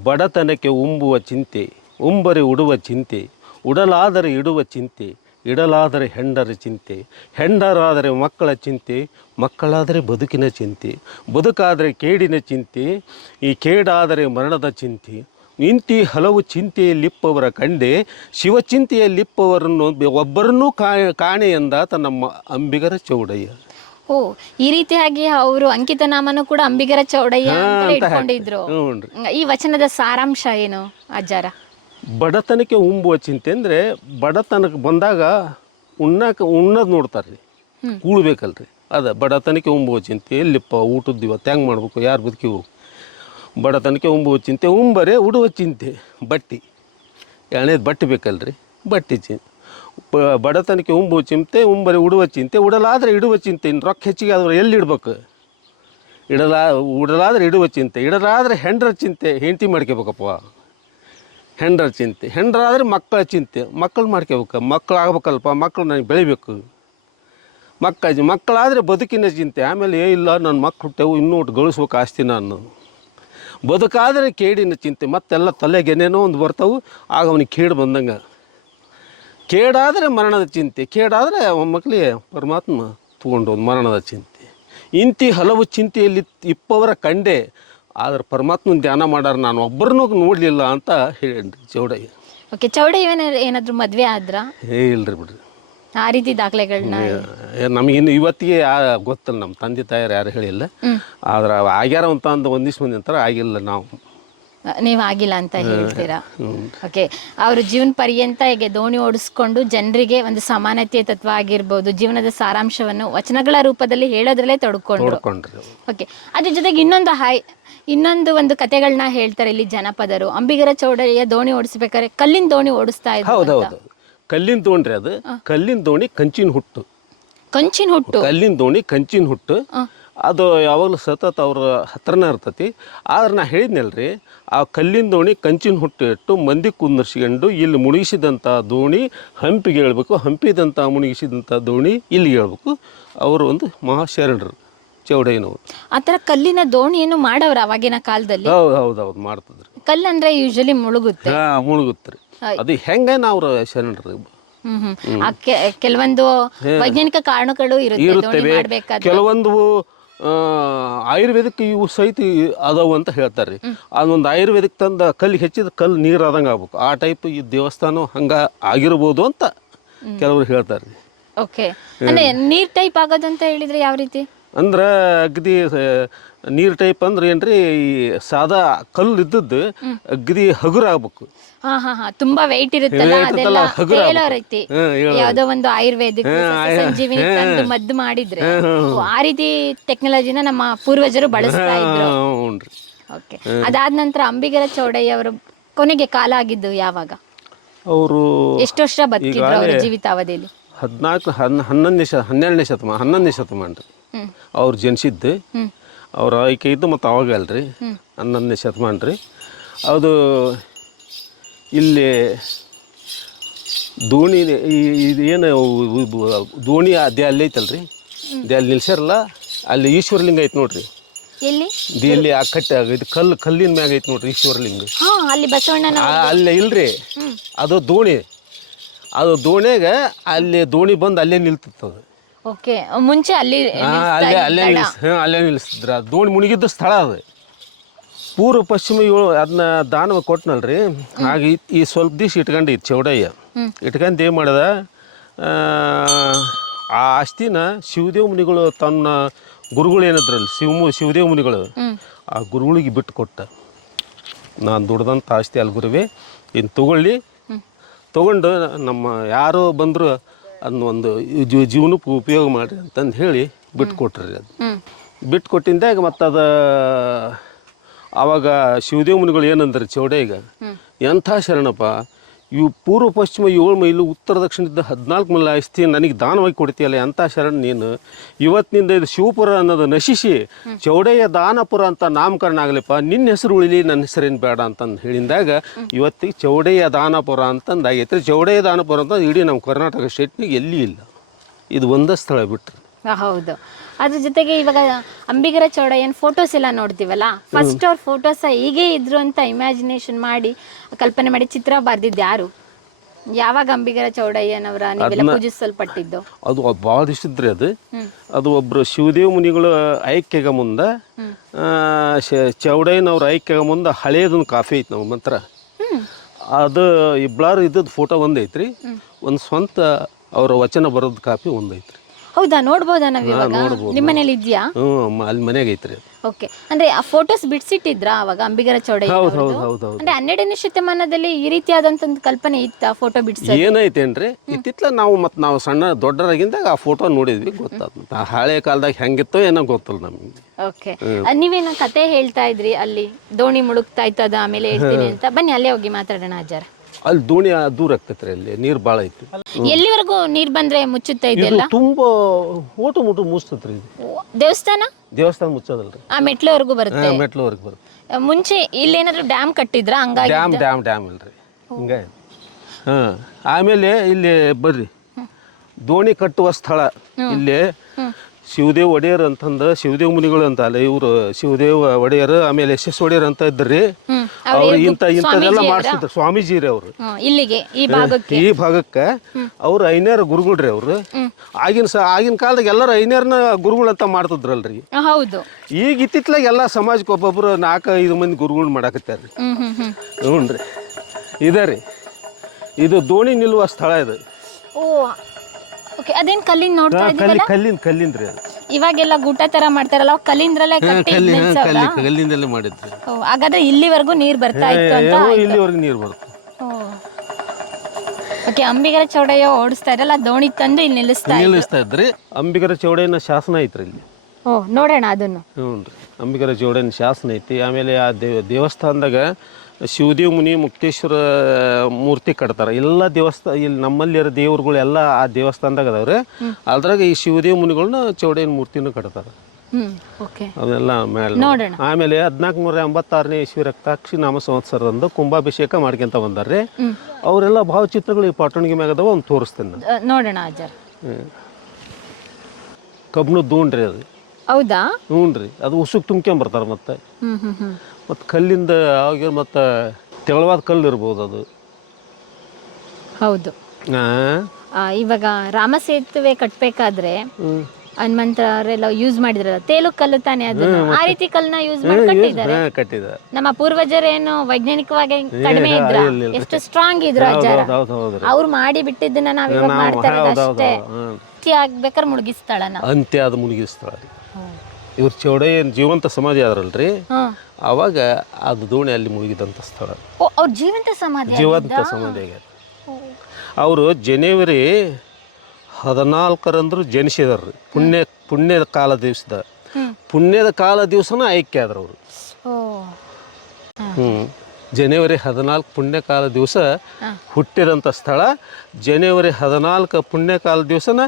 ಬಡತನಕ್ಕೆ ಉಂಬುವ ಚಿಂತೆ, ಉಂಬರಿ ಉಡುವ ಚಿಂತೆ, ಉಡಲಾದರೆ ಇಡುವ ಚಿಂತೆ, ಇಡಲಾದರೆ ಹೆಂಡರ ಚಿಂತೆ, ಹೆಂಡರಾದರೆ ಮಕ್ಕಳ ಚಿಂತೆ, ಮಕ್ಕಳಾದರೆ ಬದುಕಿನ ಚಿಂತೆ, ಬದುಕಾದರೆ ಕೇಡಿನ ಚಿಂತೆ, ಈ ಕೇಡಾದರೆ ಮರಣದ ಚಿಂತೆ. ಇಂತಿ ಹಲವು ಚಿಂತೆಯಲ್ಲಿಪ್ಪವರ ಕಂಡೆ, ಶಿವಚಿಂತೆಯಲ್ಲಿಪ್ಪವರನ್ನು ಒಬ್ಬರನ್ನೂ ಕಾಣೆ ಎಂದಾತ ನಮ್ಮ ಅಂಬಿಗರ ಚೌಡಯ್ಯ. ಓ ಈ ರೀತಿಯಾಗಿ ಅವರು ಅಂಕಿತ ನಾಮನು ಕೂಡ ಅಂಬಿಗರ ಚೌಡಯ್ಯ ಅಂತ ಇಟ್ಕೊಂಡಿದ್ರು. ಈ ವಚನದ ಸಾರಾಂಶ ಏನು ಅಜ್ಜಾರ ಬಡತನಕ್ಕೆ ಉಂಬುವ ಚಿಂತೆ ಅಂದ್ರೆ ಬಡತನಕ್ಕೆ ಬಂದಾಗ ಉಣ್ಣಾಕ ಉಣ್ಣದ್ ನೋಡ್ತಾರ್ರಿ. ಕೂಳ್ಬೇಕಲ್ರಿ. ಅದ ಬಡತನಕ್ಕೆ ಉಂಬುವ ಚಿಂತೆ ಎಲ್ಲಿಪ್ಪ ಊಟದ ಇವತ್ತು ಹೆಂಗೆ ಮಾಡ್ಬೇಕು ಯಾರು ಬದುಕಿವು ಬಡತನಕ್ಕೆ ಉಂಬುವ ಚಿಂತೆ ಉಂಬರೆ ಉಡುವ ಚಿಂತೆ ಬಟ್ಟಿ. ಎರಡನೇದು ಬಟ್ಟೆ ಬೇಕಲ್ರಿ ಬಟ್ಟೆ ಚಿ ಬ- ಬಡತನಕ್ಕೆ ಉಂಬು ಚಿಂತೆ, ಉಂಬರಿ ಉಡುವ ಚಿಂತೆ, ಉಡಲಾದ್ರೆ ಇಡುವ ಚಿಂತೆ, ಇನ್ನು ರೊಕ್ಕ ಹೆಚ್ಚಿಗೆ ಆದ್ರೆ ಎಲ್ಲಿ ಇಡ್ಬೇಕು? ಇಡಲಾ, ಉಡಲಾದ್ರೆ ಇಡುವ ಚಿಂತೆ, ಇಡಲಾದ್ರೆ ಹೆಂಡ್ರ ಚಿಂತೆ, ಹೆಂಡತಿ ಮಾಡ್ಕೋಬೇಕಪ್ಪ ಹೆಂಡ್ರ ಚಿಂತೆ, ಹೆಂಡ್ರಾದ್ರೆ ಮಕ್ಕಳ ಚಿಂತೆ, ಮಕ್ಕಳು ಮಾಡ್ಕೋಬೇಕು ಮಕ್ಕಳು ಆಗ್ಬೇಕಲ್ಪ, ಮಕ್ಕಳು ನನಗೆ ಬೆಳಿಬೇಕು. ಮಕ್ಕ, ಮಕ್ಕಳಾದರೆ ಬದುಕಿನ ಚಿಂತೆ, ಆಮೇಲೆ ಏ ಇಲ್ಲ, ನನ್ನ ಮಕ್ಕಳು ಹುಟ್ಟೆವು ಇನ್ನೂ ಗಳಿಸ್ಬೇಕು ಆಸ್ತಿ ನಾನು. ಬದುಕಾದರೆ ಕೇಡಿನ ಚಿಂತೆ, ಮತ್ತೆಲ್ಲ ತಲೆಗೆನೇನೋ ಒಂದು ಬರ್ತವೆ, ಆಗ ಅವನಿಗೆ ಕೇಡು ಬಂದಂಗೆ. ಕೇಡಾದರೆ ಮರಣದ ಚಿಂತೆ ಕೇಡಾದರೆ ಮಕ್ಕಳಿಗೆ ಪರಮಾತ್ಮ ತಗೊಂಡೋದು ಮರಣದ ಚಿಂತೆ. ಇಂತಿ ಹಲವು ಚಿಂತೆಯಲ್ಲಿ ಇಪ್ಪವರ ಕಂಡೆ ಆದ್ರೆ ಪರಮಾತ್ಮನ ಧ್ಯಾನ ಮಾಡಾರ ನಾನು ಒಬ್ಬರನ್ನೂ ನೋಡಲಿಲ್ಲ ಅಂತ ಹೇಳಿ ಚೌಡಯ್ಯ. ಓಕೆ ಚೌಡಯ್ಯ ಏನಾದ್ರು ಮದುವೆ ಆದ್ರ? ಏ ಇಲ್ರಿ ಬಿಡ್ರಿ. ಆ ರೀತಿ ದಾಖಲೆಗಳನ್ನ ನಮಗೆ ನಮಗಿನ್ನು ಇವತ್ತಿಗೆ ಯಾ ಗೊತ್ತಿಲ್ಲ ನಮ್ಮ ತಂದೆ ತಾಯರು ಯಾರು ಹೇಳಿಲ್ಲ. ಆದ್ರೆ ಆಗ್ಯಾರ ಅಂತ ಅಂದು ಒಂದಿವ್ಸ ಮಂದಿ ಅಂತಾರೆ ಆಗಿಲ್ಲ ನಾವು. ನೀವು ಆಗಿಲ್ಲ ಅಂತ ಹೇಳ್ತೀರಾ? ಓಕೆ ಅವರು ಜೀವನ ಪರ್ಯಂತ ಹೇಗೆ ದೋಣಿ ಓಡಿಸ್ಕೊಂಡು ಜನರಿಗೆ ಒಂದು ಸಮಾನತೆಯ ತತ್ವ ಆಗಿರ್ಬೋದು ಜೀವನದ ಸಾರಾಂಶವನ್ನು ವಚನಗಳ ರೂಪದಲ್ಲಿ ಹೇಳೋದ್ರಲ್ಲೇ ತೊಡ್ಕೊಂಡ್ರು. ಓಕೆ ಅದ್ರ ಜೊತೆಗೆ ಇನ್ನೊಂದು ಹಾಯ್ ಇನ್ನೊಂದು ಒಂದು ಕತೆಗಳನ್ನ ಹೇಳ್ತಾರೆ ಇಲ್ಲಿ ಜನಪದರು. ಅಂಬಿಗರ ಚೌಡರಿಯ ದೋಣಿ ಓಡಿಸ್ಬೇಕಾದ್ರೆ ಕಲ್ಲಿನ ದೋಣಿ ಓಡಿಸ್ತಾ ಹೌದು ಕಲ್ಲಿನ ದೋಣಿ ಅದು. ಕಲ್ಲಿನ ದೋಣಿ ಕಂಚಿನ ಹುಟ್ಟು. ಕಂಚಿನ ಹುಟ್ಟು. ಕಲ್ಲಿನ ದೋಣಿ ಕಂಚಿನ ಹುಟ್ಟು. ಅದು ಯಾವಾಗಲೂ ಸತತ ಅವ್ರ ಹತ್ರನೇ ಇರ್ತತಿ. ಆದ್ರೆ ನಾ ಹೇಳಿದ್ನಲ್ಲ ರೀ ಆ ಕಲ್ಲಿನ ದೋಣಿ ಕಂಚಿನ ಹುಟ್ಟಿಟ್ಟು ಮಂದಿ ಕುಂದರ್ಸ್ಕೊಂಡು ಇಲ್ಲಿ ಮುಳುಗಿಸಿದಂಥ ದೋಣಿ ಹಂಪಿಗೆ ಹೇಳ್ಬೇಕು. ಹಂಪಿದಂಥ ಮುಳುಗಿಸಿದಂಥ ದೋಣಿ ಇಲ್ಲಿ ಹೇಳ್ಬೇಕು. ಅವರು ಒಂದು ಮಹಾಶರಣರು ಚೌಡಯ್ಯನವರು. ಆ ಥರ ಕಲ್ಲಿನ ದೋಣಿಯನ್ನು ಮಾಡವ್ರ ಅವಾಗಿನ ಕಾಲದಲ್ಲಿ? ಹೌದು ಹೌದು ಹೌದು ಮಾಡ್ತಿದ್ರು. ಕಲ್ಲು ಅಂದ್ರೆ ಯೂಶಲಿ ಮುಳುಗುತ್ತೆ. ಹಾ ಮುಳುಗುತ್ರಿ. ಅದು ಹೆಂಗ ನಾವು ಶರಣರು. ಕೆಲವೊಂದು ವೈಜ್ಞಾನಿಕ ಕಾರಣಗಳು ಇರುತ್ತೆ ಕೆಲವೊಂದು ಆಯುರ್ವೇದಿಕ್ ಇವು ಸಹಿತ ಅದಾವು ಅಂತ ಹೇಳ್ತಾರೆ ರೀ ಅದೊಂದು ಆಯುರ್ವೇದಿಕ್ ತಂದ ಕಲ್ಲು ಹೆಚ್ಚಿದ ಕಲ್ಲು ನೀರು ಆದಂಗೆ ಆಗ್ಬೇಕು. ಆ ಟೈಪ್ ಈ ದೇವಸ್ಥಾನ ಹಂಗೆ ಆಗಿರ್ಬೋದು ಅಂತ ಕೆಲವರು ಹೇಳ್ತಾರೆ ಓಕೆ ಅಂದ್ರೆ ನೀರ್ ಟೈಪ್ ಆಗೋದಂತ ಅಂತ ಹೇಳಿದ್ರೆ ಯಾವ ರೀತಿ? ಅಂದ್ರೆ ಅಗದಿ ನೀರ್ ಟೈಪ್ ಅಂದ್ರೆ ಏನ್ರಿ ಈ ಸಾದಾ ಕಲ್ಲು ಇದ್ದದ್ದು ಅಗದಿ ಹಗುರ ಆಗ್ಬೇಕು. ಹಾ ಹಾ ಹಾ ತುಂಬಾ ವೆಯ್ಟ್ ಇರುತ್ತಲ್ಲ Weight ಅದೆಲ್ಲ ಇರುತ್ತಲ್ಲ, ಹಗುರ ಹೇಳೋ. ರೀತಿ. ಹ್ಮ್, ಹೇಳೋ ಯಾವ್ದೋ ಒಂದು ಆಯುರ್ವೇದಿಕ್ ಸಂಜೀವಿನಿ ತಂದು ಮದ್ದು ಮಾಡಿದ್ರೆ ಓ, ಆ ರೀತಿ ಟೆಕ್ನಾಲಜಿನ ನಮ್ಮ ಪೂರ್ವಜರು ಬಳಸ್ತಾ ಇದ್ರು. ಹ್ಞೂ ರೀ ಓಕೆ ಅದಾದ ನಂತರ ಅಂಬಿಗರ ಚೌಡಯ್ಯ ಅವರು ಕೊನೆಗೆ ಕಾಲ ಆಗಿದ್ದು ಯಾವಾಗ? ಅವರು ಎಷ್ಟು ವರ್ಷ ಬದುಕಿದ್ರು ಅವರ ಜೀವಿತಾವಧಿಯಲ್ಲಿ ಹದಿನಾಲ್ಕು ಹನ್ ಹನ್ನೊಂದನೇ ಶ ಹನ್ನೆರಡನೇ ಶತಮಾನ ಹನ್ನೊಂದನೇ ಶತಮಾನ ರೀ ಅವ್ರು ಜನಿಸಿದ್ದು ಅವ್ರ ಆಯ್ಕೆ ಇದ್ದು ಮತ್ತು ಅವಾಗ ಅಲ್ರಿ. ಹನ್ನೊಂದನೇ ಶತಮಾನ ರೀ ಅದು ಇಲ್ಲಿ ದೋಣಿ ಇದು ಏನು ದೋಣಿ ಅದೇ ಅಲ್ಲಿ ಐತಲ್ರಿ. ಅದೇ ಅಲ್ಲಿ ನಿಲ್ಸ್ಯಾರಲ್ಲ ಅಲ್ಲಿ ಈಶ್ವರಲಿಂಗ ಐತೆ ನೋಡ್ರಿ. ಎಲ್ಲಿ? ಆ ಕಟ್ಟೆ ಇದು ಕಲ್ಲು ಕಲ್ಲಿನ ಮ್ಯಾಗ ಐತೆ ನೋಡ್ರಿ ಈಶ್ವರಲಿಂಗ. ಅಲ್ಲಿ ಇಲ್ರಿ. ಅದು ದೋಣಿ. ಅದು ದೋಣಿಗೆ ಅಲ್ಲಿ ದೋಣಿ ಬಂದು ಅಲ್ಲೇ ನಿಲ್ತಿತ್ತು ಅದು ಓಕೆ ಮುಂಚೆ ಅಲ್ಲಿ ಹಾ, ಅಲ್ಲೇ ಅಲ್ಲೇ ನಿಲ್ಲಿಸ್ ಹಾಂ ಅಲ್ಲೇ ನಿಲ್ಲಿಸಿದ್ರ ಅದು ದೋಣಿ ಮುಣಿಗಿದ್ದ ಸ್ಥಳ ಅದು. ಪೂರ್ವ ಪಶ್ಚಿಮ ಏಳು ಅದನ್ನ ದಾನವ ಕೊಟ್ನಲ್ರಿ. ಹಾಗೆ ಈ- ಈ ಸ್ವಲ್ಪ ದಿವ್ಸ ಇಟ್ಕೊಂಡು ಇತ್ತು ಚೌಡಯ್ಯ ಇಟ್ಕೊಂಡು ಏನು ಮಾಡಿದ? ಆ, ಆ ಆಸ್ತಿನ ಶಿವದೇವ ಮುನಿಗಳು ತನ್ನ ಗುರುಗಳು ಏನಿದ್ರಲ್ಲ ಶಿವ ಶಿವದೇವ ಮುನಿಗಳು ಆ ಗುರುಗಳಿಗೆ ಬಿಟ್ಟು ಕೊಟ್ಟ. ನಾನು ದುಡ್ದಂಥ ಆಸ್ತಿ ಅಲ್ಲಿ ಗುರುವೆ ಇನ್ನು ತಗೊಳ್ಳಿ. ತಗೊಂಡು ನಮ್ಮ ಯಾರೋ ಬಂದರೂ ಅದನ್ನ ಒಂದು ಜೀವ- ಜೀವನಕ್ಕೆ ಉಪಯೋಗ ಮಾಡಿರಿ ಅಂತಂದು ಹೇಳಿ ಬಿಟ್ಟು ಕೊಟ್ರಿ ಅದು. ಬಿಟ್ಟು ಕೊಟ್ಟಿಂದಾಗ ಮತ್ತು ಅದು ಆವಾಗ ಶಿವದೇವ ಮುನಿಗಳು ಏನಂದ್ರೆ ಈಗ ಎಂಥ ಶರಣಪ್ಪ ಇವು ಪೂರ್ವ ಪಶ್ಚಿಮ ಏಳು ಮೈಲು ಉತ್ತರ ದಕ್ಷಿಣದ ಹದಿನಾಲ್ಕು ಮೈಲು ಆಸ್ತಿ ನನಗೆ ದಾನವಾಗಿ ಕೊಡ್ತೀಯಲ್ಲ ಎಂಥ ಶರಣ ನೀನು? ಇವತ್ತಿನಿಂದ ಇದು ಶಿವಪುರ ಅನ್ನೋದು ನಶಿಸಿ ಚೌಡಯ್ಯ ದಾನಪುರ ಅಂತ ನಾಮಕರಣ ಆಗಲಿಪ್ಪ ನಿನ್ನ ಹೆಸರು ಉಳಿಲಿ ನನ್ನ ಹೆಸರೇನು ಬೇಡ ಅಂತಂದು ಹೇಳಿದಾಗ ಇವತ್ತಿಗೆ ಚೌಡಯ್ಯ ದಾನಪುರ ಅಂತಂದಾಗೈತೆ. ಚೌಡಯ್ಯ ದಾನಪುರ ಅಂತ ಇಡೀ ನಮ್ಮ ಕರ್ನಾಟಕ ಸ್ಟೇಟ್ನಿಗೆ ಎಲ್ಲಿ ಇಲ್ಲ. ಇದು ಒಂದೇ ಸ್ಥಳ ಬಿಟ್ರೆ. ಆ, ಹೌದು. ಅದ್ರ ಜೊತೆಗೆ ಇವಾಗ ಅಂಬಿಗರ ಚೌಡಯ್ಯನ ಫೋಟೋಸ್ ಎಲ್ಲ ನೋಡ್ತೀವಲ್ಲ? ಫಸ್ಟ್ ಅವ್ರ ಫೋಟೋಸ್ ಹೀಗೆ ಇದ್ರು ಅಂತ ಇಮ್ಯಾಜಿನೇಷನ್ ಮಾಡಿ ಕಲ್ಪನೆ ಮಾಡಿ ಚಿತ್ರ ಬರ್ದಿದ್ದು ಯಾರು? ಯಾವಾಗ ಅಂಬಿಗರ ಚೌಡಯ್ಯನವರ ನೀವೆಲ್ಲ ಪೂಜಿಸಲ್ಪಟ್ಟಿದ್ದು? ಅದು ಭಾಳ ಇಷ್ಟಿದ್ರೆ ಅದು. ಅದು ಒಬ್ರು ಶಿವದೇವ ಮುನಿಗಳು ಐಕ್ಯಗ ಮುಂದೆ ಚೌಡಯ್ಯನವ್ರ ಐಕ್ಯಗ ಮುಂದೆ ಹಳೇದೊಂದು ಕಾಫಿ ಐತಿ ನಮ್ಮ ಹತ್ರ ಅದು ಇಬ್ಬಳಾರು ಇದ್ದದ್ದು ಫೋಟೋ ಒಂದೈತ್ರಿ ಐತ್ರಿ. ಒಂದು ಸ್ವಂತ ಅವರ ವಚನ ಬರೋದು ಕಾಪಿ ಒಂದೈತ್ರಿ ಐತ್ರಿ. ಹೌದಾ ನೋಡ್ಬೋದಾ ನಾವು ಇವಾಗ? ನಿಮ್ಮ ಮನೇಲಿ ಇದ್ಯಾ? ಹ್ಞೂ ಮ- ಅಲ್ಲಿ ಮನೆಗೆ ಐತ್ರಿ ಓಕೆ ಅಂದ್ರೆ ಆ ಫೋಟೋಸ್ ಬಿಡ್ಸಿಟ್ಟಿದ್ರ ಅವಾಗ ಅಂಬಿಗರ ಚೌಡಯ್ಯ ಹೌದು ಹೌದು ಹೌದು ಹೌದು. ಅಂದ್ರೆ ಹನ್ನೆರಡನೇ ಶತಮಾನದಲ್ಲಿ ಈ ರೀತಿಯಾದಂತ ಒಂದು ಕಲ್ಪನೆ ಇತ್ತ ಫೋಟೋ ಬಿಡ್ಸ ಏನೈತೇನ್ರಿ ಇತ್ತಿತ್ಲ ನಾವು ಮತ್ತೆ ನಾವು ಸಣ್ಣ ದೊಡ್ಡರಾಗಿಂದ ಆ ಫೋಟೋ ನೋಡಿದ್ವಿ ಗೊತ್ತಾದ ಮತ್ತು ಆ ಹಳೆ ಕಾಲದಾಗ ಹೆಂಗಿತ್ತೋ ಏನೋ ಗೊತ್ತಲ್ಲ ನಮಗೆ. ಓಕೆ ನೀವೇನ ಕತೆ ಹೇಳ್ತಾ ಇದ್ರಿ ಅಲ್ಲಿ ದೋಣಿ ಮುಳುಗ್ತಾ ಇತ್ತು ಅದು ಆಮೇಲೆ ಹೇಳ್ತೀನಿ ಅಂತ. ಬನ್ನಿ ಅಲ್ಲೇ ಹೋಗಿ ಮಾತಾಡೋಣ ಅಜ್ಜಾರ ಅಲ್ಲಿ ದೋಣಿ ಆ ದೂರ ಆಗ್ತೈತ್ರಿ ಅಲ್ಲಿ ನೀರು ಭಾಳ ಐತಿ. ಎಲ್ಲಿವರೆಗೂ ನೀರ್ ಬಂದ್ರೆ ಮುಚ್ಚುತ್ತಾ ಇದು ತುಂಬ ಓಟು ಮುಟು ಮುಚ್ತತ್ರಿ ಇದು. ಓ, ದೇವಸ್ಥಾನ? ದೇವಸ್ಥಾನ ಮುಚ್ಚೋದಲ್ರಿ. ಆ ಮೆಟ್ಲವರೆಗೂ ಬರುತ್ತೆ? ಮೆಟ್ಲವರೆಗೆ ಬರುತ್ತೆ. ಮುಂಚೆ ಇಲ್ಲಿ ಏನಾದ್ರೂ ಡ್ಯಾಮ್ ಕಟ್ಟಿದ್ರ? ಹಂಗಾಗಿ ಡ್ಯಾಮ್ ಡ್ಯಾಮ್ ಡ್ಯಾಮ್ ಇಲ್ರಿ. ಹಿಂಗೆ ಹಾಂ ಆಮೇಲೆ ಇಲ್ಲಿ ಬರ್ರಿ. ದೋಣಿ ಕಟ್ಟುವ ಸ್ಥಳ. ಇಲ್ಲಿ ಶಿವದೇವ್ ಒಡೆಯರ್ ಅಂತಂದ ಶಿವದೇವ್ ಮುನಿಗಳು ಅಂತ ಅಲ್ಲ ಇವರು ಶಿವದೇವ್ ಒಡೆಯರ್ ಆಮೇಲೆ ಎಸ್ ಎಸ್ ಒಡೆಯರ್ ಅಂತ ಇದ್ರಿ. ಅವ್ರು ಇಂತ ಇಂಥದೆಲ್ಲ ಮಾಡಿಸಿದ್ರು ಸ್ವಾಮೀಜಿರಿ ಅವರು. ಹ್ಮ್, ಇಲ್ಲಿಗೆ ಈ ಭಾಗಕ್ಕೆ. ಅವ್ರು ಐನೇರ್ ಗುರುಗಳ್ರಿ ಅವರು. ಆಗಿನ ಸ ಆಗಿನ ಕಾಲದಾಗ ಎಲ್ಲರೂ ಐನೇರ್ನ ಗುರುಗಳು ಅಂತ ಮಾಡ್ತಿದ್ರಲ್ರಿ. ಹೌದು. ಈಗ ಇತ್ತಿತ್ಲಾಗ ಎಲ್ಲ ಸಮಾಜಕ್ಕೆ ಒಬ್ಬೊಬ್ರು ನಾಲ್ಕು ಐದು ಮಂದಿ ಗುರುಗಳು ಮಾಡಾಕತ್ತಾರ್ರಿ ಹ್ಞೂ ರೀ ಇದೇ ರೀ. ಇದು ದೋಣಿ ನಿಲ್ಲುವ ಸ್ಥಳ ಇದು. ಓಕೆ ಅದೇನ್ ಕಲ್ಲಿಂದ ನೋಡ್ತಾ ಇದ್ದೀವಿ ಇದೀವಲ್ಲ ಕಲ್ಲಿ ಕಲ್ಲಿಂದ ಕಲ್ಲಿಂದ ರೀ ಅದು. ಇವಾಗೆಲ್ಲ ಗೂಟ ತರ ಮಾಡ್ತಾರಲ್ಲ ಅವ್ ಕಲ್ಲಿಂದ್ರಲ್ಲೇ ಹಾ, ಕಟ್ಟಿ ಕಲ್ಲಿ ಹಾ, ನಿಲ್ಸವ್ರಾ? ಕಲ್ಲಿ ಕಲ್ಲಿಂದಲೇ ಮಾಡಿದ್ರಿ ಓ, ಹಾಗಾದ್ರೆ ಇಲ್ಲಿವರೆಗೂ ನೀರ್ ಬರ್ತಾ ಇತ್ತು ಅಂತ ಇಲ್ಲಿವರೆಗೆ ನೀರು ಬರುತ್ತೆ. ಓಕೆ ಅಂಬಿಗರ ಚೌಡಯ್ಯ ಓಡಿಸ್ತಾ ಇರಲ್ಲ ದೋಣಿ ತಂದು ಇಲ್ಲಿ ನಿಲ್ಲಿಸ್ತಾ ಇದ್ರು. ನಿಲ್ಲಿಸ್ತಾ ಇದ್ರಿ? ಅಂಬಿಗರ ಚೌಡಯ್ಯನ ಶಾಸನ ಐತ್ರಿ ಇಲ್ಲಿ. ಓ ನೋಡೋಣ ಅದನ್ನು. ಹ್ಞೂ ರೀ. ಅಂಬಿಗರ ಚೌಡಯ್ಯನ ಶಾಸನ ಐತಿ. ಆಮೇಲೆ ಆ ದೇವ ದೇವಸ್ಥಾನದಾಗ ಶಿವದೇವ್ ಮುನಿ ಮುಕ್ತೇಶ್ವರ ಮೂರ್ತಿ ಕಟ್ತಾರೆ. ಎಲ್ಲ ದೇವಸ್ಥಾನ ಇಲ್ಲಿ ನಮ್ಮಲ್ಲಿರೋ ದೇವ್ರುಗಳು ಎಲ್ಲ ಆ ದೇವಸ್ಥಾನದಾಗ ಅದಾವ್ರಿ. ಅದ್ರಾಗ ಈ ಶಿವದೇವ್ ಮುನಿಗಳನ್ನ ಚೌಡೇನ ಮೂರ್ತಿನೂ ಕಟ್ತಾರೆ. ಅದೆಲ್ಲ ಮೇಲೆ ಆಮೇಲೆ ಹದಿನಾಲ್ಕು ನೂರ ಎಂಬತ್ತಾರನೇ ಇಸ್ವಿ ರಕ್ತಾಕ್ಷಿ ನಾಮ ಸಂವತ್ಸರದಂದು ಕುಂಭಾಭಿಷೇಕ ಮಾಡ್ಕೊಂತ ಬಂದಾರ್ರಿ. ಅವರೆಲ್ಲ ಭಾವಚಿತ್ರಗಳು ಈ ಪಾಟಣಿಗೆ ಮ್ಯಾಗ ಅದಾವ ಒಂದು ತೋರಿಸ್ತೇನೆ ನೋಡೋಣ ಕಬ್ಬಿನ ದೂಣ್ರಿ ಅದು. ಹೌದಾ? ಹ್ಞೂ ರೀ ಅದು ಉಸುಕ್ ತುಂಬ್ಕೊಂಬರ್ತಾರೆ ಮತ್ತೆ. ಮತ್ತು ಕಲ್ಲಿಂದ ಆಗಿರ ಮತ್ತು ತೆಳವಾದ ಕಲ್ಲು ಇರ್ಬೋದು ಅದು. ಹೌದು. ಹಾಂ ಆ, ಇವಾಗ ರಾಮ ಸೇತುವೆ ಕಟ್ಬೇಕಾದ್ರೆ ಹನುಮಂತರೆಲ್ಲ ಯೂಸ್ ಮಾಡಿದ್ರಲ್ಲ ತೇಲು ಕಲ್ಲು ತಾನೇ ಅದು? ಆ ರೀತಿ ಕಲ್ಲನ್ನ ಯೂಸ್ ಮಾಡಿ ಕಟ್ಟಿದ್ದಾರೆ. ಹಾಂ ಕಟ್ಟಿದ ನಮ್ಮ ಪೂರ್ವಜರೇನು ವೈಜ್ಞಾನಿಕವಾಗಿ ಕಡಿಮೆ ಇದ್ರ. ಎಷ್ಟು ಸ್ಟ್ರಾಂಗ್ ಇದ್ರು ಅಜ್ಜಾರ ಹೌದು ಹೌದು ಹೌದು ಅವ್ರು ಮಾಡಿ ಬಿಟ್ಟಿದ್ದನ್ನ ನಾವ್ ಇವಾಗ ಮಾಡ್ತಾ ಇರೋದು ಅಷ್ಟೇ. ಆಗ್ಬೇಕಾರೆ ತಿ ಆಗ್ಬೇಕಾದ್ರೆ ಮುಳುಗಿಸ್ತಾಳನ? ಅಂತ್ಯ ಅದು ಮುಳುಗಿಸ್ತಾಳ. ರೀ ಇವ್ರ ಚೌಡೇ ಜೀವಂತ ಸಮಾಧಿ ಆದ್ರಲ್ರಿ? ಅವಾಗ ಅದು ದೋಣಿ ಅಲ್ಲಿ ಮುಳುಗಿದಂಥ ಸ್ಥಳ. ಓ ಅವ್ರ ಜೀವಂತ ಸಮಾಧಿ ಜೀವಂತ ಸಮಾಧಿ ಆಗ್ಯದ. ಅವರು ಜನವರಿ ಹದಿನಾಲ್ಕರಂದ್ರು ಜನಿಸಿದಾರ್ರಿ. ಪುಣ್ಯ ಪುಣ್ಯದ ಕಾಲ ದಿವಸದ. ಪುಣ್ಯದ ಕಾಲ ದಿವಸನ ಐಕ್ಯ ಆದ್ರ ಅವರು. ಹ್ಞೂ ಜನವರಿ ಹದಿನಾಲ್ಕು ಪುಣ್ಯಕಾಲ ದಿವಸ. ಹುಟ್ಟಿದಂಥ ಸ್ಥಳ. ಜನವರಿ ಹದಿನಾಲ್ಕು ಪುಣ್ಯಕಾಲ ದಿವಸನ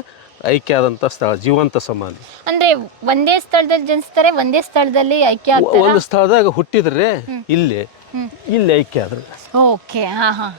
ಐಕ್ಯ ಆದಂಥ ಸ್ಥಳ ಜೀವಂತ ಸಮಾಧಿ. ಅಂದ್ರೆ ಒಂದೇ ಸ್ಥಳದಲ್ಲಿ ಜನಿಸ್ತಾರೆ ಒಂದೇ ಸ್ಥಳದಲ್ಲಿ ಐಕ್ಯ ಆಗ್ತಾರೆ? ಒಂದು ಸ್ಥಳದಾಗ ಹುಟ್ಟಿದ್ರೆ ಇಲ್ಲಿ ಇಲ್ಲಿ ಐಕ್ಯ ಆದ್ರೆ. ಓಕೆ ಹಾ ಹಾ.